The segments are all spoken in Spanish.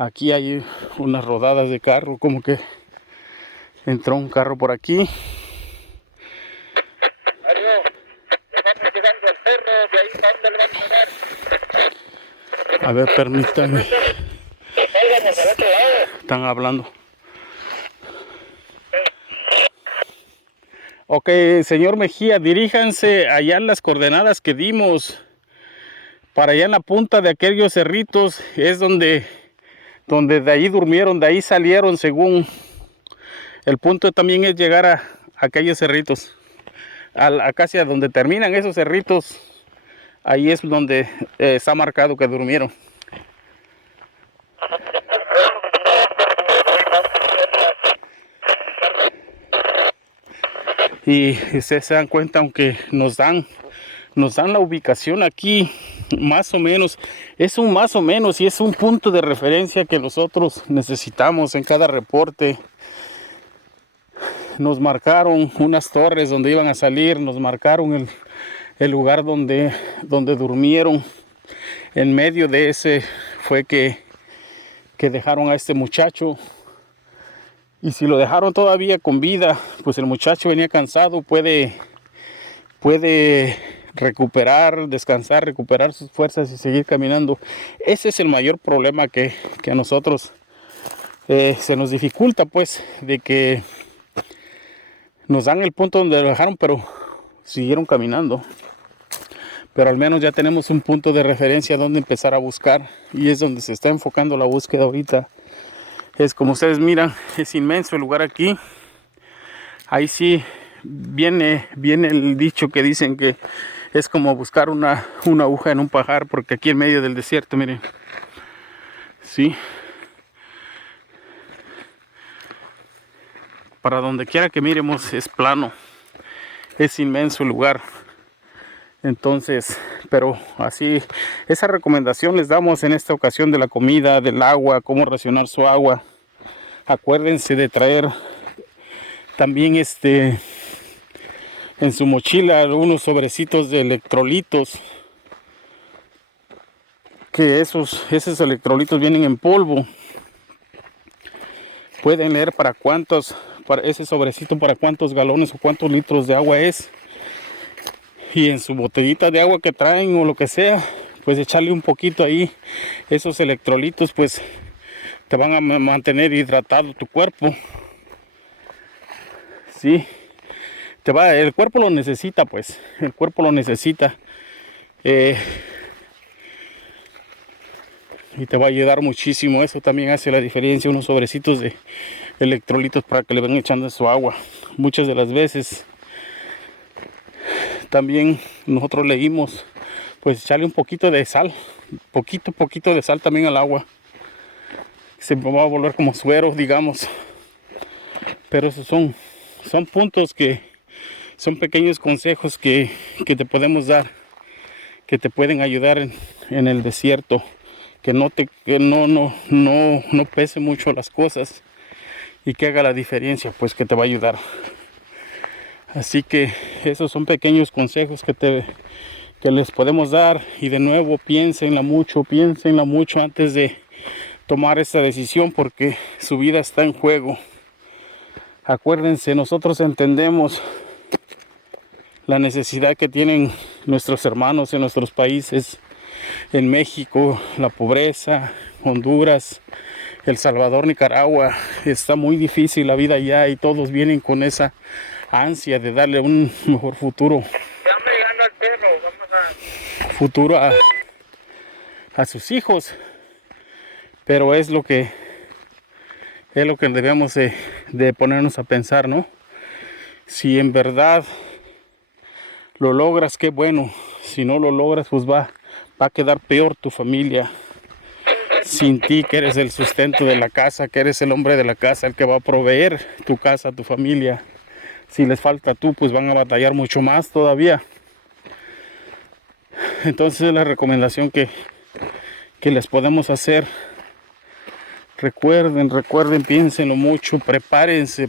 Aquí hay unas rodadas de carro, como que entró un carro por aquí. A ver, permítanme. Están hablando. Ok, señor Mejía, diríjanse allá en las coordenadas que dimos. Para allá en la punta de aquellos cerritos es donde de ahí durmieron, de ahí salieron, según. El punto también es llegar a aquellos cerritos. Casi a donde terminan esos cerritos, ahí es donde está marcado que durmieron. Y ustedes se dan cuenta, aunque nos dan la ubicación aquí, más o menos, es un más o menos y es un punto de referencia que nosotros necesitamos en cada reporte. Nos marcaron unas torres donde iban a salir, nos marcaron el lugar donde durmieron. En medio de ese fue que dejaron a este muchacho. Y si lo dejaron todavía con vida, pues el muchacho venía cansado, puede recuperar, descansar, recuperar sus fuerzas y seguir caminando. Ese es el mayor problema que a nosotros se nos dificulta, pues, de que nos dan el punto donde lo dejaron, pero siguieron caminando. Pero al menos ya tenemos un punto de referencia donde empezar a buscar, y es donde se está enfocando la búsqueda ahorita. Es como ustedes miran, es inmenso el lugar aquí. Ahí sí viene el dicho que dicen que es como buscar una aguja en un pajar, porque aquí en medio del desierto, miren, sí, para donde quiera que miremos es plano, es inmenso el lugar. Entonces, pero así, esa recomendación les damos en esta ocasión de la comida, del agua, cómo racionar su agua. Acuérdense de traer también en su mochila unos sobrecitos de electrolitos, que esos electrolitos vienen en polvo. Pueden leer para ese sobrecito para cuántos galones o cuántos litros de agua es, y en su botellita de agua que traen o lo que sea, pues echarle un poquito ahí. Esos electrolitos pues te van a mantener hidratado tu cuerpo. Sí, el cuerpo lo necesita, pues el cuerpo lo necesita, y te va a ayudar muchísimo. Eso también hace la diferencia, unos sobrecitos de electrolitos para que le van echando su agua. Muchas de las veces también nosotros leímos, pues echarle un poquito de sal, poquito de sal también al agua, se va a volver como suero, digamos. Pero esos son puntos que son pequeños consejos que te podemos dar, que te pueden ayudar en el desierto, que no pese mucho las cosas y que haga la diferencia, pues que te va a ayudar. Así que esos son pequeños consejos que les podemos dar. Y de nuevo, piénsenla mucho antes de tomar esta decisión, porque su vida está en juego. Acuérdense, nosotros entendemos la necesidad que tienen nuestros hermanos en nuestros países, en México, la pobreza, Honduras, El Salvador, Nicaragua. Está muy difícil la vida allá y todos vienen con esa ansia de darle un mejor futuro. Futuro a sus hijos. Pero es lo que debemos de ponernos a pensar, ¿no? Si en verdad lo logras, qué bueno. Si no lo logras, pues va a quedar peor tu familia sin ti, que eres el sustento de la casa, que eres el hombre de la casa, el que va a proveer tu casa, tu familia. Si les falta tú, pues van a batallar mucho más todavía. Entonces la recomendación que les podemos hacer, recuerden, piénsenlo mucho, prepárense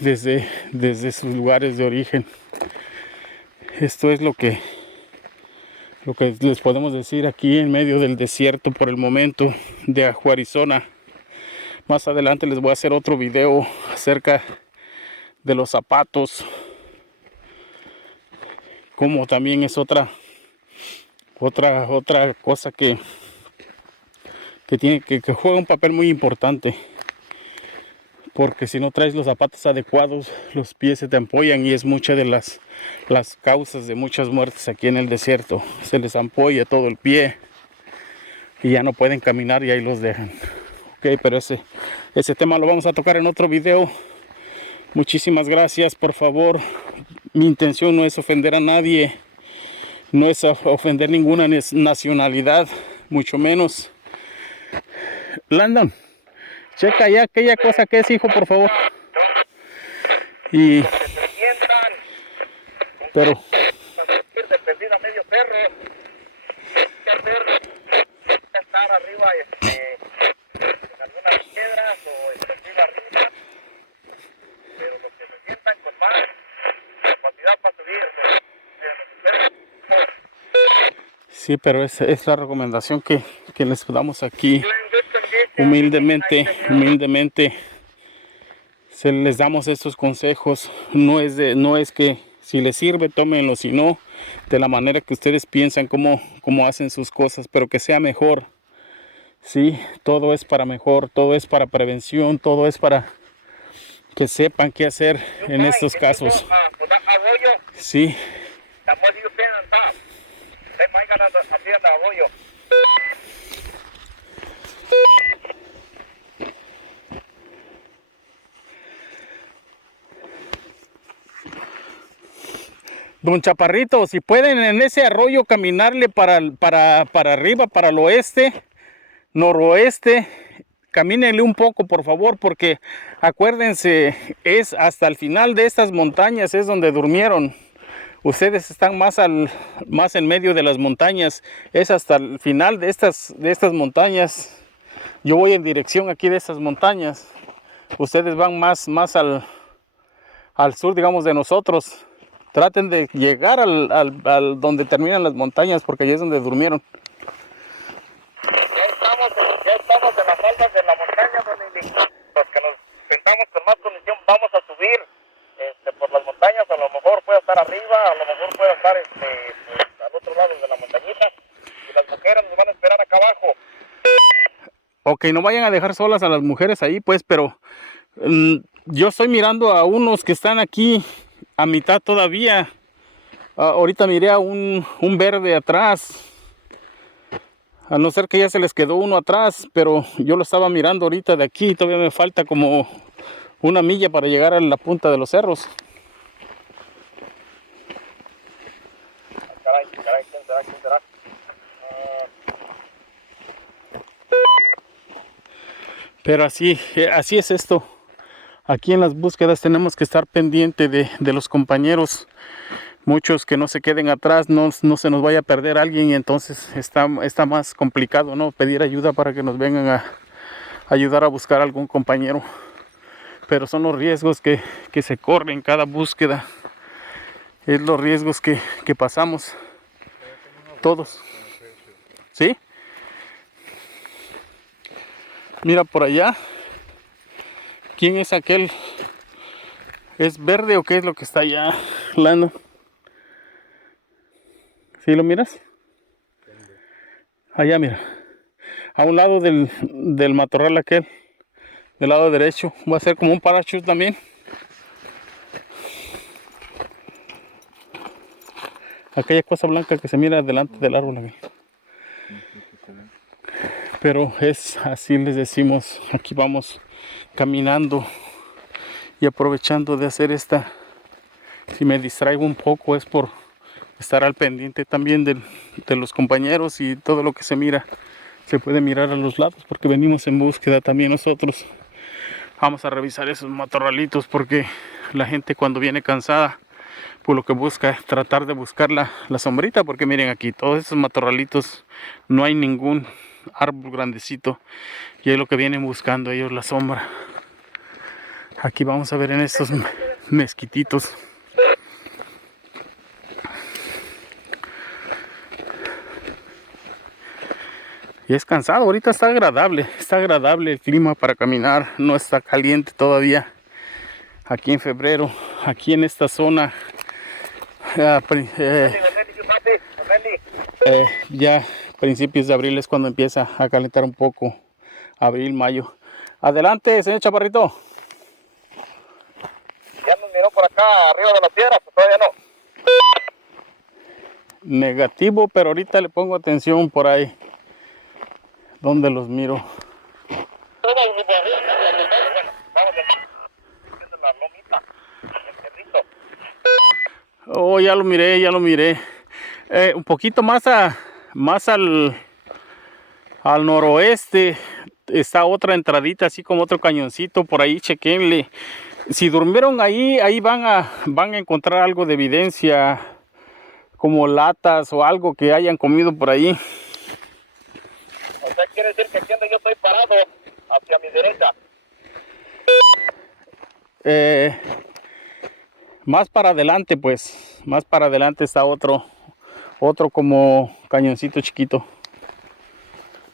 desde sus lugares de origen. Esto es lo que lo que les podemos decir aquí en medio del desierto por el momento de Arizona. Más adelante les voy a hacer otro video acerca de los zapatos, como también es otra cosa que juega un papel muy importante, porque si no traes los zapatos adecuados, los pies se te ampollan, y es muchas de las causas de muchas muertes aquí en el desierto. Se les ampolla todo el pie y ya no pueden caminar y ahí los dejan. Ok, pero ese tema lo vamos a tocar en otro video. Muchísimas gracias. Por favor, mi intención no es ofender a nadie, no es ofender ninguna nacionalidad, mucho menos. Landon, checa ya aquella cosa que es, hijo, por favor. Y pero estar arriba en algunas piedras o arriba, pero los que se sientan con más capacidad para subir. Sí, pero es la recomendación que les damos aquí. Humildemente se les damos estos consejos. No es que si les sirve, tómenlo, si no, de la manera que ustedes piensan cómo hacen sus cosas, pero que sea mejor. Sí, todo es para mejor, todo es para prevención, todo es para que sepan qué hacer en estos casos. Sí. Don Chaparrito, si pueden en ese arroyo caminarle para arriba, para el oeste, noroeste, camínenle un poco, por favor, porque acuérdense, es hasta el final de estas montañas es donde durmieron. Ustedes están más en medio de las montañas, es hasta el final de estas montañas. Yo voy en dirección aquí de estas montañas. Ustedes van más al sur, digamos, de nosotros. Traten de llegar al donde terminan las montañas, porque ahí es donde durmieron. Ya estamos en las faldas de la montaña, donde los que nos sentamos con más condición vamos a subir por las montañas. A lo mejor puede estar arriba, a lo mejor puede estar al otro lado de la montañita, y las mujeres nos van a esperar acá abajo. Ok, no vayan a dejar solas a las mujeres ahí, pues, pero yo estoy mirando a unos que están aquí a mitad todavía. Ahorita miré a un verde atrás, a no ser que ya se les quedó uno atrás, pero yo lo estaba mirando ahorita de aquí. Todavía me falta como 1 milla para llegar a la punta de los cerros. Caray, ¿quién será? Pero así es esto. Aquí en las búsquedas tenemos que estar pendiente de los compañeros. Muchos que no se queden atrás, no se nos vaya a perder alguien, y entonces está más complicado, ¿no? Pedir ayuda para que nos vengan a ayudar a buscar a algún compañero. Pero son los riesgos que se corren en cada búsqueda. Es los riesgos que pasamos todos. ¿Sí? Mira por allá. ¿Quién es aquel? ¿Es verde o qué es lo que está allá, Lando? ¿Sí lo miras? Allá, mira. A un lado del matorral aquel. Del lado derecho. Va a ser como un parachute también. Aquella cosa blanca que se mira delante del árbol aquí. Pero es así, les decimos. Aquí vamos caminando y aprovechando de hacer esta. Si me distraigo un poco es por estar al pendiente también de los compañeros, y todo lo que se mira se puede mirar a los lados, porque venimos en búsqueda también nosotros. Vamos a revisar esos matorralitos, porque la gente cuando viene cansada, pues lo que busca es tratar de buscar la sombrita, porque miren aquí, todos esos matorralitos, no hay ningún árbol grandecito, y es lo que vienen buscando ellos, la sombra. Aquí vamos a ver en estos mezquititos. Y es cansado. Ahorita está agradable el clima para caminar. No está caliente todavía. Aquí en febrero, aquí en esta zona, ya principios de abril es cuando empieza a calentar un poco. Abril, mayo. Adelante, señor Chaparrito. Ya nos miró por acá arriba de las piedras, pues todavía no. Negativo, pero ahorita le pongo atención por ahí. ¿Dónde los miro? Oh, ya lo miré. Un poquito más al noroeste está otra entradita, así como otro cañoncito. Por ahí chequenle. Si durmieron ahí van a encontrar algo de evidencia, como latas o algo que hayan comido por ahí. O sea, quiere decir que aquí donde yo estoy parado, hacia mi derecha. Más para adelante, pues. Más para adelante está otro como cañoncito chiquito.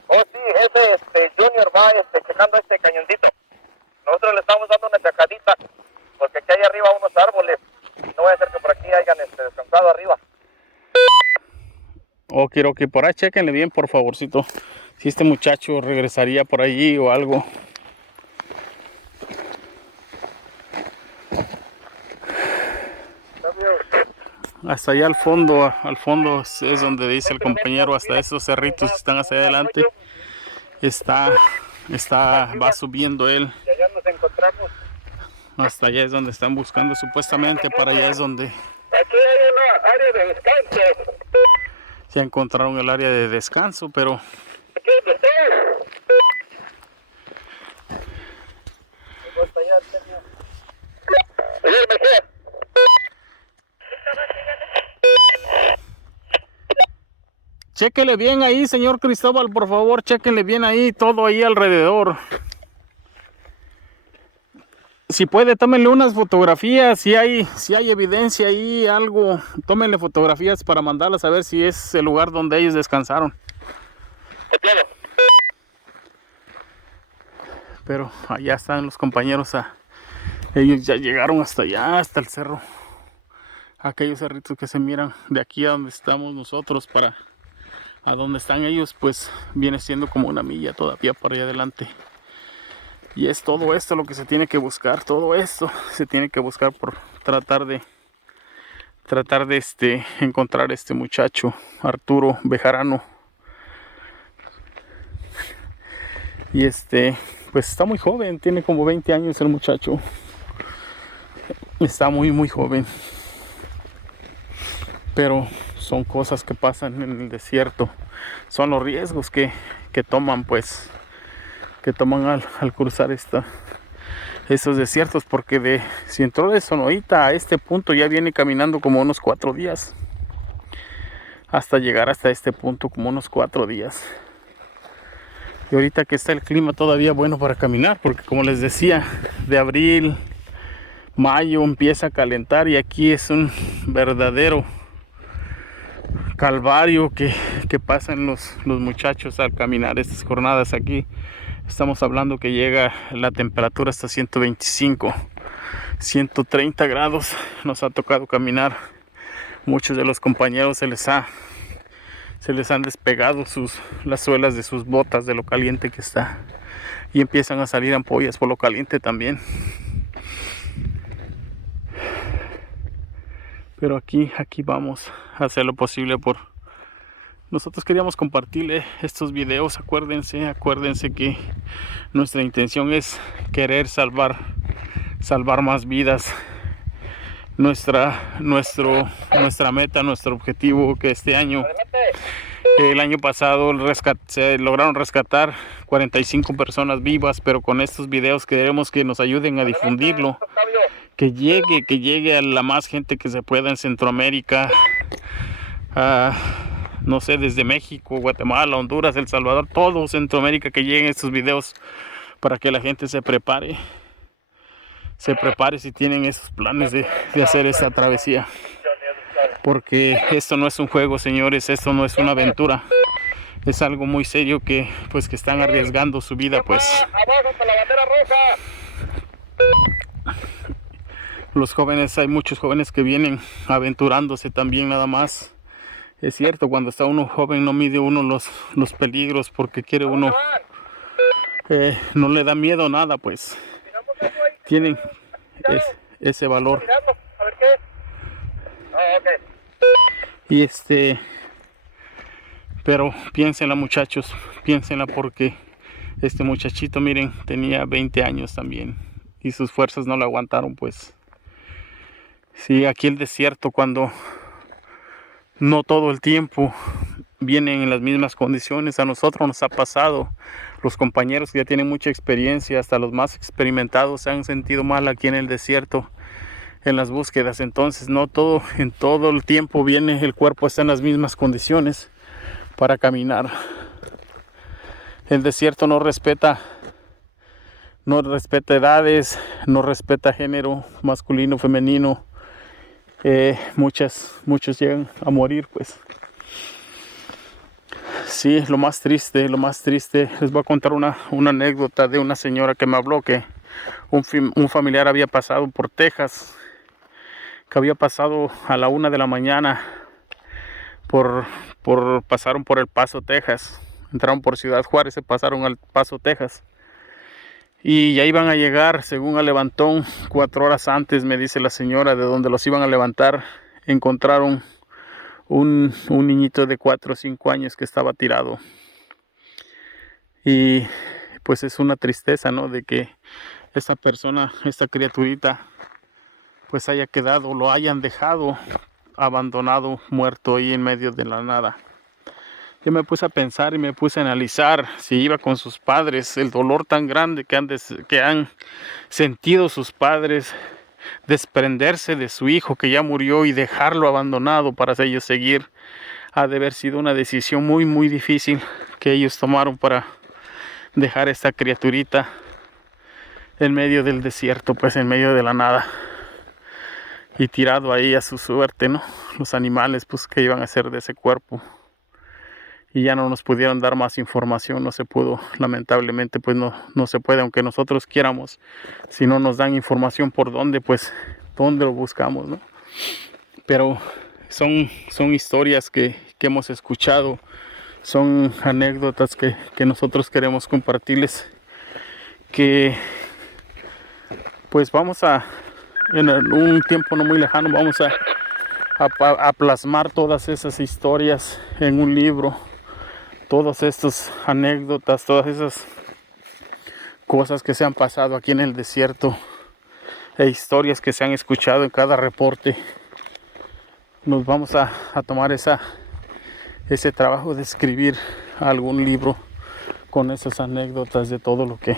Oh, sí, ese Junior va checando este cañoncito. Nosotros le estamos dando una chacadita, porque aquí hay arriba unos árboles. No voy a hacer que por aquí hayan descansado arriba. Oh, quiero que por ahí chequenle bien, por favorcito. Si este muchacho regresaría por allí o algo. Hasta allá al fondo es donde dice el compañero, hasta esos cerritos que están hacia adelante. Va subiendo él. Y allá nos encontramos. Hasta allá es donde están buscando, supuestamente para allá es donde Aquí hay una área de descanso. ya encontraron el área de descanso, pero Aquí donde está. Hasta allá tengo. Oye, Mejía. chéquele bien ahí, señor Cristóbal, por favor, chéquele bien ahí, todo ahí alrededor. Si puede, tómenle unas fotografías, si hay evidencia ahí, algo, tómenle fotografías para mandarlas a ver si es el lugar donde ellos descansaron. Pero allá están los compañeros, ellos ya llegaron hasta allá, hasta el cerro. Aquellos cerritos que se miran de aquí a donde estamos nosotros para a donde están ellos, pues viene siendo como una milla todavía para allá adelante. Y es todo esto lo que se tiene que buscar, todo esto se tiene que buscar por tratar de encontrar este muchacho, Arturo Bejarano. Y pues está muy joven, tiene como 20 años el muchacho. Está muy joven. Pero son cosas que pasan en el desierto. Son los riesgos que toman, pues, que toman al cruzar esos desiertos, porque si entró de Sonoita a este punto ya viene caminando como unos 4 días. Hasta llegar hasta este punto como unos 4 días. Y ahorita que está el clima todavía bueno para caminar, porque como les decía, de abril, mayo empieza a calentar y aquí es un verdadero calvario que pasan los muchachos al caminar estas jornadas aquí. Estamos hablando que llega la temperatura hasta 125, 130 grados. Nos ha tocado caminar. Muchos de los compañeros se les han despegado las suelas de sus botas de lo caliente que está. Y empiezan a salir ampollas por lo caliente también. Pero aquí vamos a hacer lo posible nosotros queríamos compartirle estos videos. Acuérdense que nuestra intención es querer salvar más vidas. Nuestra meta, nuestro objetivo, que este año, el año pasado se lograron rescatar 45 personas vivas, pero con estos videos queremos que nos ayuden a difundirlo, que llegue a la más gente que se pueda en Centroamérica, no sé, desde México, Guatemala, Honduras, El Salvador, todo Centroamérica, que lleguen estos videos para que la gente se prepare si tienen esos planes de hacer esta travesía, porque esto no es un juego, señores, esto no es una aventura, es algo muy serio que pues que están arriesgando su vida, pues. Abajo con la bandera roja. Los jóvenes, hay muchos jóvenes que vienen aventurándose también nada más. Es cierto, cuando está uno joven no mide uno los peligros porque quiere uno, no le da miedo nada, pues. Tienen ese valor. A ver qué. Okay. Y pero piénsenla, muchachos, piénsenla, porque este muchachito, miren, tenía 20 años también y sus fuerzas no lo aguantaron, pues. Sí, aquí el desierto, cuando no todo el tiempo vienen en las mismas condiciones, a nosotros nos ha pasado. Los compañeros que ya tienen mucha experiencia, hasta los más experimentados, se han sentido mal aquí en el desierto en las búsquedas. Entonces no todo, en todo el tiempo viene, el cuerpo está en las mismas condiciones para caminar. El desierto no respeta edades, no respeta género masculino, femenino. Muchos llegan a morir, pues. Sí, lo más triste, les voy a contar una anécdota de una señora que me habló que un familiar había pasado por Texas, que había pasado a la 1 de la mañana, pasaron por El Paso, Texas, entraron por Ciudad Juárez, se pasaron al Paso, Texas, y ya iban a llegar, según al levantón, 4 horas antes, me dice la señora, de donde los iban a levantar, encontraron un niñito de 4 o 5 años que estaba tirado. Y pues es una tristeza, ¿no? De que esta persona, esta criaturita, pues haya quedado, lo hayan dejado abandonado, muerto ahí en medio de la nada. Yo me puse a pensar y me puse a analizar si iba con sus padres, el dolor tan grande que han sentido sus padres, desprenderse de su hijo que ya murió y dejarlo abandonado para ellos seguir. Ha de haber sido una decisión muy muy difícil que ellos tomaron para dejar a esta criaturita en medio del desierto, pues en medio de la nada, y tirado ahí a su suerte, ¿no? Los animales, pues, ¿qué iban a hacer de ese cuerpo? Y ya no nos pudieron dar más información, no se pudo, lamentablemente, pues no se puede, aunque nosotros quieramos. Si no nos dan información por dónde, pues, ¿dónde lo buscamos, no? Pero son historias que hemos escuchado, son anécdotas que nosotros queremos compartirles, que pues vamos a, en un tiempo no muy lejano, vamos a plasmar todas esas historias en un libro, todas estas anécdotas, todas esas cosas que se han pasado aquí en el desierto, e historias que se han escuchado en cada reporte. Nos vamos a tomar ese trabajo de escribir algún libro con esas anécdotas de todo lo que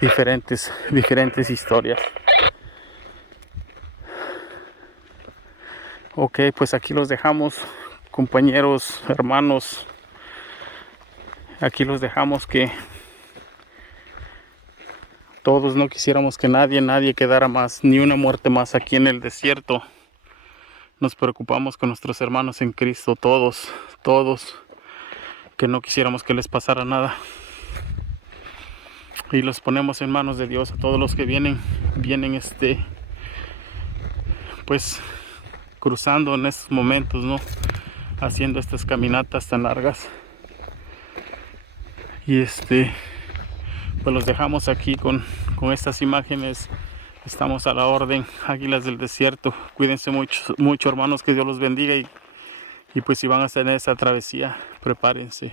diferentes historias. Ok, pues aquí los dejamos, compañeros, hermanos. Aquí los dejamos, que todos no quisiéramos que nadie quedara más, ni una muerte más aquí en el desierto. Nos preocupamos con nuestros hermanos en Cristo, todos, que no quisiéramos que les pasara nada. Y los ponemos en manos de Dios a todos los que vienen pues cruzando en estos momentos, ¿no? Haciendo estas caminatas tan largas. Y pues los dejamos aquí con estas imágenes. Estamos a la orden, águilas del desierto. Cuídense mucho, hermanos, que Dios los bendiga, y pues si van a hacer esa travesía, prepárense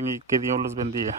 y que Dios los bendiga.